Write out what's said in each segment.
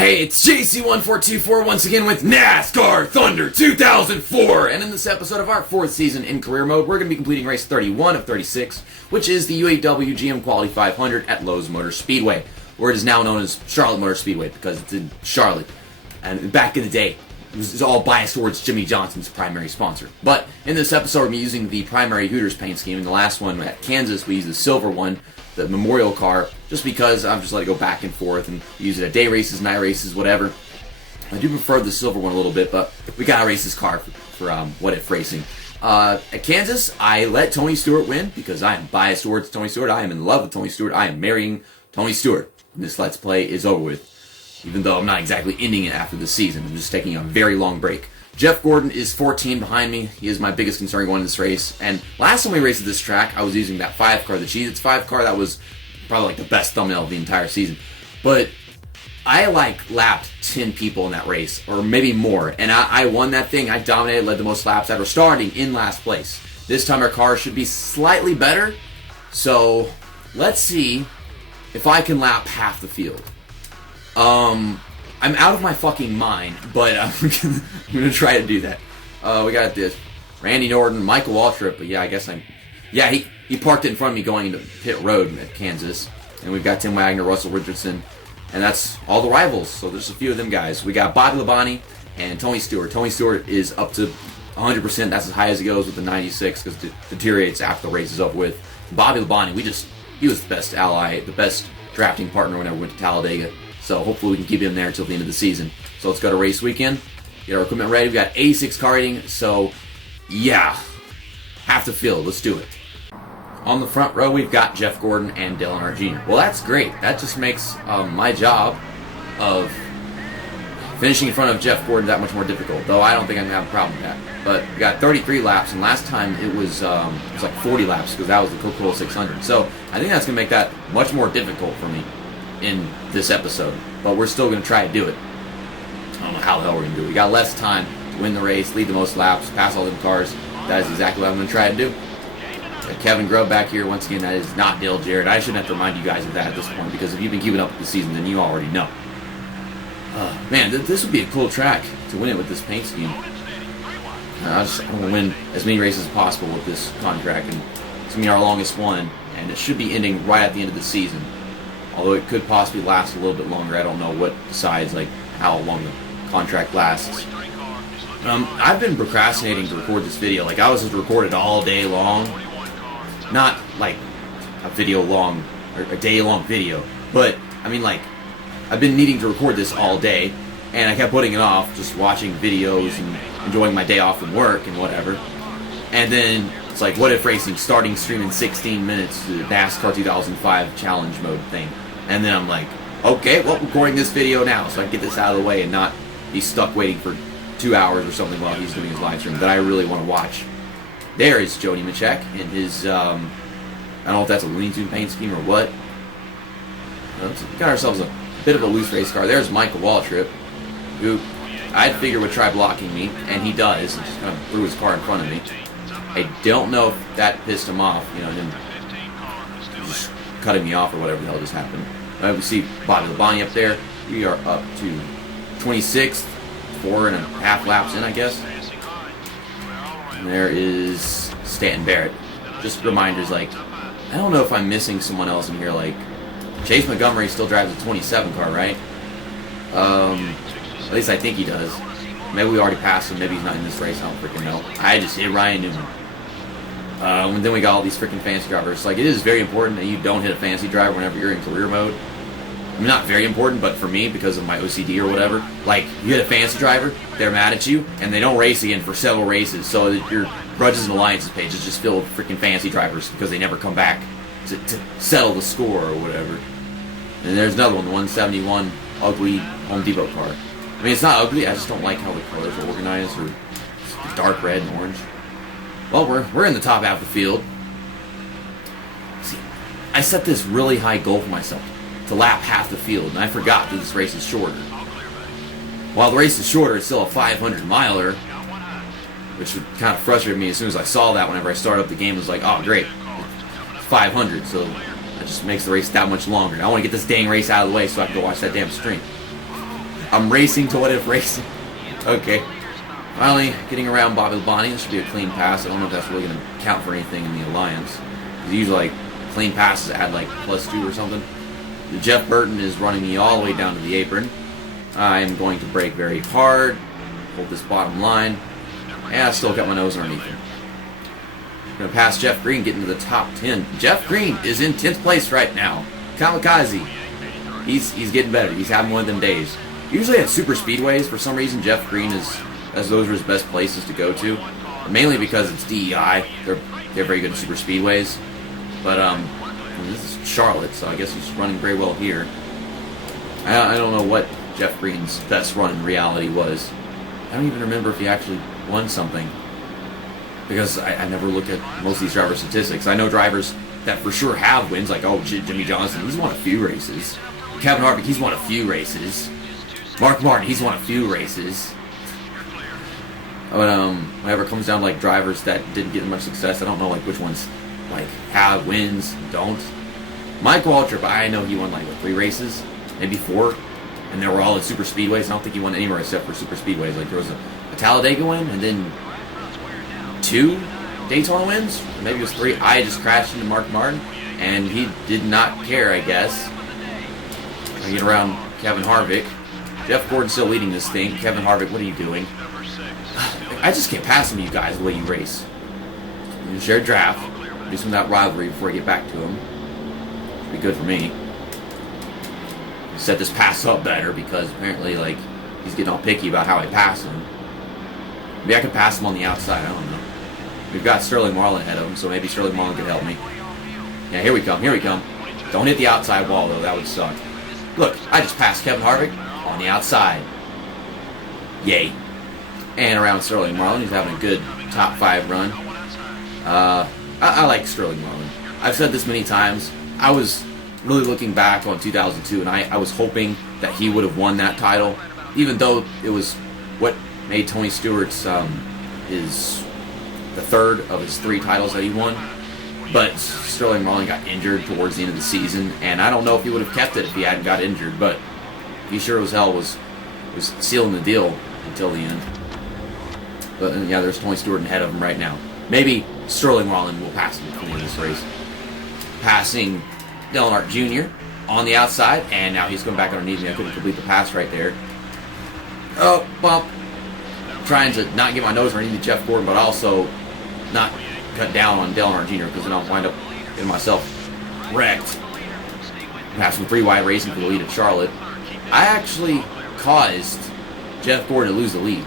Hey, it's JC1424 once again with NASCAR Thunder 2004, and in this episode of our 4th season in career mode, we're going to be completing race 31 of 36, which is the UAW GM Quality 500 at Lowe's Motor Speedway, or it is now known as Charlotte Motor Speedway because it's in Charlotte. And back in the day, it was all biased towards Jimmy Johnson's primary sponsor. But in this episode, we're going to be using the primary Hooters paint scheme. In the last one at Kansas, we used the silver one, the memorial car, just because I'm just letting it go back and forth and use it at day races, night races, whatever. I do prefer the silver one a little bit, but we gotta race this car for What If Racing. At Kansas, I let Tony Stewart win because I am biased towards Tony Stewart. I am in love with Tony Stewart. I am marrying Tony Stewart. This Let's Play is over with, even though I'm not exactly ending it after the season. I'm just taking a very long break. Jeff Gordon is 14 behind me. He is my biggest concern going into this race. And last time we raced at this track, I was using that 5 car, the Cheez-Its 5 car. That was probably like the best thumbnail of the entire season. But I lapped 10 people in that race, or maybe more. And I won that thing. I dominated, led the most laps ever, starting in last place. This time our car should be slightly better. So let's see if I can lap half the field. I'm out of my fucking mind, but I'm going to try to do that. We got this Randy Norton, Michael Waltrip, but yeah, I guess he parked it in front of me going into pit road at Kansas. And we've got Tim Wagner, Russell Richardson, and that's all the rivals. So there's a few of them guys. We got Bobby Labonte and Tony Stewart. Tony Stewart is up to 100%. That's as high as it goes with the 96 because it deteriorates after the race is up with. Bobby Labonte, he was the best ally, the best drafting partner whenever we went to Talladega. So hopefully we can keep him there until the end of the season. So let's go to race weekend, get our equipment ready. We got 86 car rating, so yeah, half the field. Let's do it. On the front row, we've got Jeff Gordon and Dale Earnhardt Jr. Well, that's great. That just makes my job of finishing in front of Jeff Gordon that much more difficult, though I don't think I'm going to have a problem with that. But we got 33 laps, and last time it was like 40 laps because that was the Coca-Cola 600. So I think that's going to make that much more difficult for me in this episode, but we're still going to try to do it. I don't know how the hell we're going to do it. We got less time to win the race, lead the most laps, pass all them cars. That is exactly what I'm going to try to do. Got Kevin Grubb back here. Once again, that is not Dale Jarrett. I shouldn't have to remind you guys of that at this point, because if you've been keeping up with the season, then you already know. Man, this would be a cool track to win it with this paint scheme. I want to win as many races as possible with this contract, and it's going to be our longest one, and it should be ending right at the end of the season. Although it could possibly last a little bit longer. I don't know what decides how long the contract lasts. I've been procrastinating to record this video. I was just recorded all day long. Not like a video long, or a day long video. But, I've been needing to record this all day. And I kept putting it off, just watching videos and enjoying my day off from work and whatever. And then it's like, What If Racing starting stream in 16 minutes, the NASCAR 2005 challenge mode thing. And then I'm like, okay, well, recording this video now so I can get this out of the way and not be stuck waiting for 2 hours or something while he's doing his live stream that I really want to watch. There is Jody Machek in his, I don't know if that's a Looney Tune paint scheme or what. Got ourselves a bit of a loose race car. There's Michael Waltrip, who I'd figure would try blocking me, and he does. He just kind of threw his car in front of me. I don't know if that pissed him off, him just cutting me off or whatever the hell just happened. We see Bobby Labonte up there. We are up to 26th, 4.5 laps in, I guess. And there is Stanton Barrett. Just reminders, I don't know if I'm missing someone else in here, Chase Montgomery still drives a 27 car, right? At least I think he does. Maybe we already passed him. Maybe he's not in this race. I don't freaking know. I just hit Ryan Newman. And then we got all these freaking fancy drivers. It is very important that you don't hit a fancy driver whenever you're in career mode. Not very important, but for me, because of my OCD or whatever, you hit a fancy driver, they're mad at you, and they don't race again for several races, so that your Grudges and Alliances page is just filled with freaking fancy drivers because they never come back to settle the score or whatever. And there's another one, the 171 ugly Home Depot car. It's not ugly, I just don't like how the colors are organized, or dark red and orange. Well, we're in the top half of the field. See, I set this really high goal for myself, to lap half the field, and I forgot that this race is shorter. While the race is shorter, it's still a 500 miler, which would kind of frustrate me as soon as I saw that. Whenever I started up the game, it was like, oh great, it's 500, so that just makes the race that much longer. And I want to get this dang race out of the way so I can go watch that damn stream. I'm racing to what if racing. Okay. Finally, getting around Bobby Labonte. This should be a clean pass. I don't know if that's really going to count for anything in the Alliance. Usually, like, clean passes add, like, +2 or something. Jeff Burton is running me all the way down to the apron. I'm going to brake very hard. Hold this bottom line. And I still got my nose underneath him. Going to pass Jeff Green, get into the top 10. Jeff Green is in 10th place right now. Kamikaze. He's getting better. He's having one of them days. Usually at super speedways, for some reason, Jeff Green those are his best places to go to. Mainly because it's DEI. They're very good at super speedways. But this is Charlotte, so I guess he's running very well here. I don't know what Jeff Green's best run in reality was. I don't even remember if he actually won something. Because I never look at most of these driver statistics. I know drivers that for sure have wins, like, Jimmy Johnson, he's won a few races. Kevin Harvick, he's won a few races. Mark Martin, he's won a few races. But whenever it comes down to, like, drivers that didn't get much success, I don't know, like, which ones, like, have wins, don't. Mike Waltrip, I know he won, like, 3 races, maybe 4, and they were all at super speedways. I don't think he won anywhere except for super speedways. Like, there was a Talladega win, and then 2 Daytona wins, or maybe it was 3. I just crashed into Mark Martin, and he did not care, I guess. I get around Kevin Harvick. Jeff Gordon's still leading this thing. Kevin Harvick, what are you doing? I just can't pass him, you guys, the way you race. You share a draft, do some of that rivalry before I get back to him. Should be good for me. Set this pass up better because apparently, like, he's getting all picky about how I pass him. Maybe I could pass him on the outside, I don't know. We've got Sterling Marlin ahead of him, so maybe Sterling Marlin could help me. Yeah, here we come, here we come. Don't hit the outside wall, though, that would suck. Look, I just passed Kevin Harvick on the outside. Yay. And around Sterling Marlin, he's having a good top 5 run. I like Sterling Marlin. I've said this many times. I was really looking back on 2002, and I was hoping that he would have won that title, even though it was what made Tony Stewart's the third of his 3 titles that he won. But Sterling Marlin got injured towards the end of the season, and I don't know if he would have kept it if he hadn't got injured, but he sure as hell was sealing the deal until the end. But yeah, there's Tony Stewart ahead of him right now. Maybe Sterling Marlin will pass him at the end of this race. Passing Dale Earnhardt Jr. on the outside, and now he's going back underneath me. I couldn't complete the pass right there. Oh, bump. Trying to not get my nose underneath Jeff Gordon, but also not cut down on Dale Earnhardt Jr. because then I'll wind up getting myself wrecked. Passing 3 wide racing for the lead at Charlotte. I actually caused Jeff Gordon to lose the lead.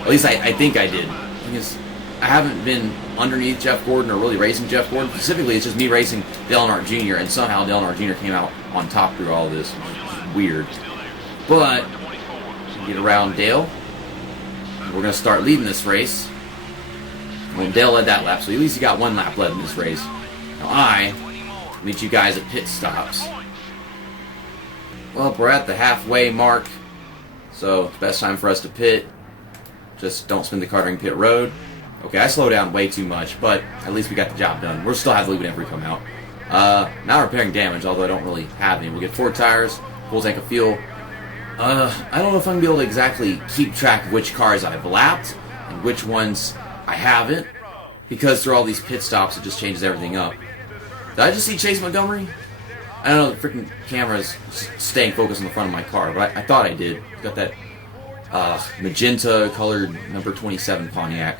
At least I think I did. Because I haven't been underneath Jeff Gordon or really racing Jeff Gordon. Specifically, it's just me racing Dale Earnhardt Jr. and somehow Dale Earnhardt Jr. came out on top through all of this. Weird. But, get around Dale. We're going to start leading this race. Well, Dale led that lap, so at least he got 1 lap led in this race. Now I meet you guys at pit stops. Well, we're at the halfway mark, so it's best time for us to pit. Just don't spin the car during pit road. Okay, I slowed down way too much, but at least we got the job done. We'll still have the lead whenever we come out. Now repairing damage, although I don't really have any. We'll get 4 tires, full tank of fuel. I don't know if I'm going to be able to exactly keep track of which cars I've lapped and which ones I haven't, because through all these pit stops, it just changes everything up. Did I just see Chase Montgomery? I don't know, the freaking camera's staying focused on the front of my car, but I thought I did. Got that magenta-colored number 27 Pontiac.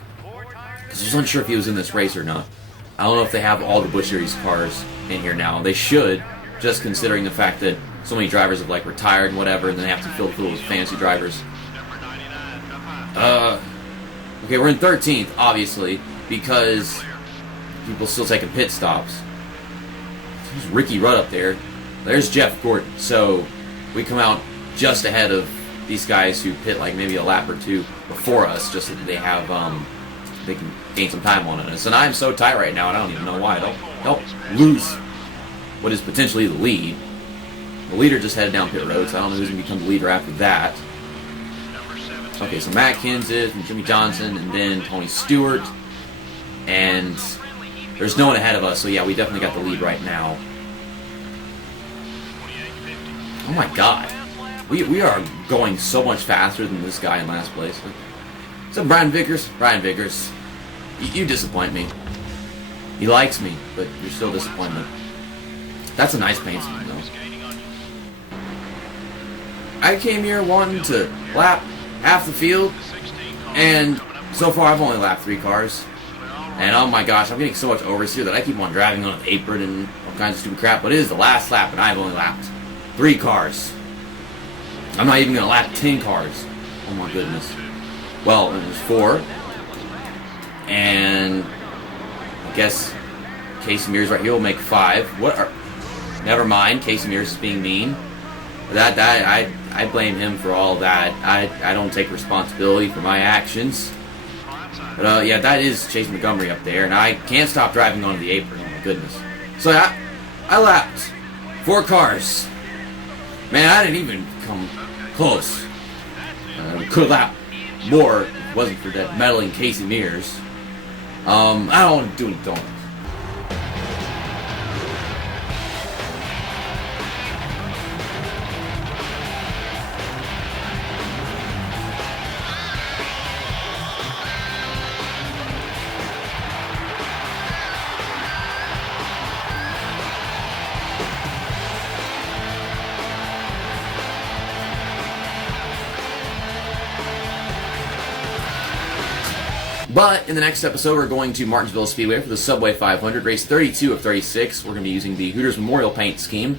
Because I was unsure if he was in this race or not. I don't know if they have all the Busch Series cars in here now. They should, just considering the fact that so many drivers have, like, retired and whatever, and then they have to fill the field with fantasy drivers. Okay, we're in 13th, obviously, because people still taking pit stops. There's Ricky Rudd up there. There's Jeff Gordon. So we come out just ahead of these guys who pit like maybe a lap or 2 before us, just so that they have they can gain some time on us. And I'm so tight right now, and I don't even know why. Don't lose what is potentially the lead. The leader just headed down pit road, so I don't know who's going to become the leader after that. Okay, so Matt Kenseth and Jimmy Johnson, and then Tony Stewart. And there's no one ahead of us, so yeah, we definitely got the lead right now. Oh my god. We are going so much faster than this guy in last place. So Brian Vickers, you disappoint me. He likes me, but you're still disappointed. That's a nice paint scheme, though. I came here wanting to lap half the field, and so far I've only lapped 3 cars. And oh my gosh, I'm getting so much oversteer that I keep on driving on the apron and all kinds of stupid crap. But it is the last lap, and I've only lapped 3 cars. I'm not even going to lap 10 cars. Oh my goodness. Well, it was 4. And I guess Casey Mears right here will make 5. Never mind, Casey Mears is being mean. I blame him for all that. I don't take responsibility for my actions. But yeah, that is Chase Montgomery up there, and I can't stop driving onto the apron. Oh my goodness. So I lapped 4 cars. Man, I didn't even come close. Could lap more if it wasn't for that meddling Casey Mears. I don't want to do any donuts. But in the next episode, we're going to Martinsville Speedway for the Subway 500, race 32 of 36. We're going to be using the Hooters Memorial paint scheme.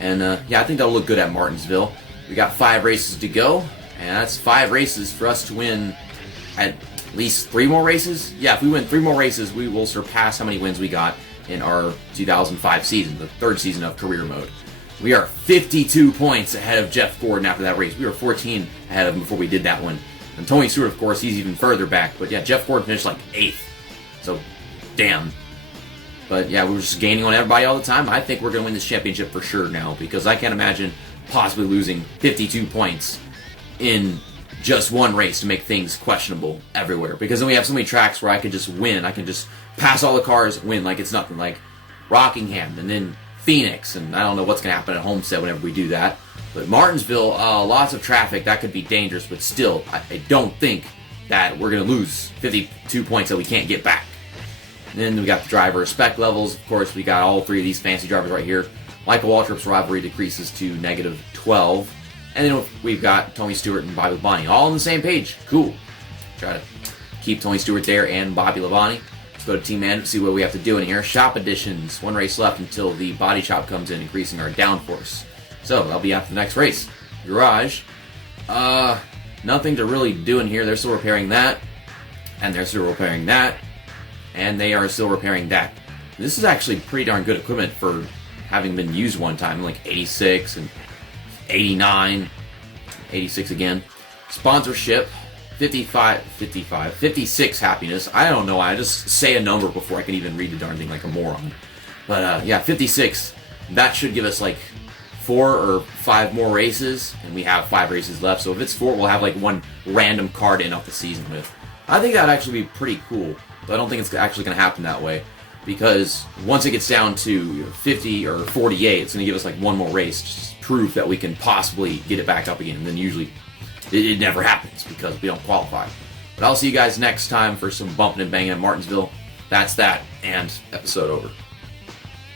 And yeah, I think that'll look good at Martinsville. We got 5 races to go, and that's 5 races for us to win at least 3 more races. Yeah, if we win 3 more races, we will surpass how many wins we got in our 2005 season, the 3rd season of career mode. We are 52 points ahead of Jeff Gordon after that race. We were 14 ahead of him before we did that one. And Tony Stewart, of course, he's even further back. But yeah, Jeff Gordon finished like 8th. So, damn. But yeah, we were just gaining on everybody all the time. I think we're going to win this championship for sure now, because I can't imagine possibly losing 52 points in just one race to make things questionable everywhere. Because then we have so many tracks where I can just win. I can just pass all the cars, win like it's nothing. Like Rockingham and then Phoenix. And I don't know what's going to happen at Homestead whenever we do that. But Martinsville, lots of traffic, that could be dangerous, but still, I don't think that we're going to lose 52 points that we can't get back. And then we got the driver respect levels. Of course, we got all 3 of these fancy drivers right here. Michael Waltrip's rivalry decreases to -12. And then we've got Tony Stewart and Bobby Labonte, all on the same page. Cool. Try to keep Tony Stewart there and Bobby Labonte. Let's go to Team Management, see what we have to do in here. Shop additions, 1 race left until the body shop comes in, increasing our downforce. So, that'll be after the next race. Garage. Nothing to really do in here. They're still repairing that. And they're still repairing that. And they are still repairing that. This is actually pretty darn good equipment for having been used one time. Like 86 and 89. 86 again. Sponsorship. 56 happiness. I don't know. I just say a number before I can even read the darn thing like a moron. But, yeah, 56. That should give us, like, 4 or 5 more races, and we have 5 races left. So if it's 4, we'll have like 1 random car to end off the season with. I think that'd actually be pretty cool, but I don't think it's actually going to happen that way, because once it gets down to 50 or 48, it's going to give us like 1 more race, just to prove that we can possibly get it back up again. And then usually it never happens because we don't qualify. But I'll see you guys next time for some bumping and banging at Martinsville. That's that, and episode over.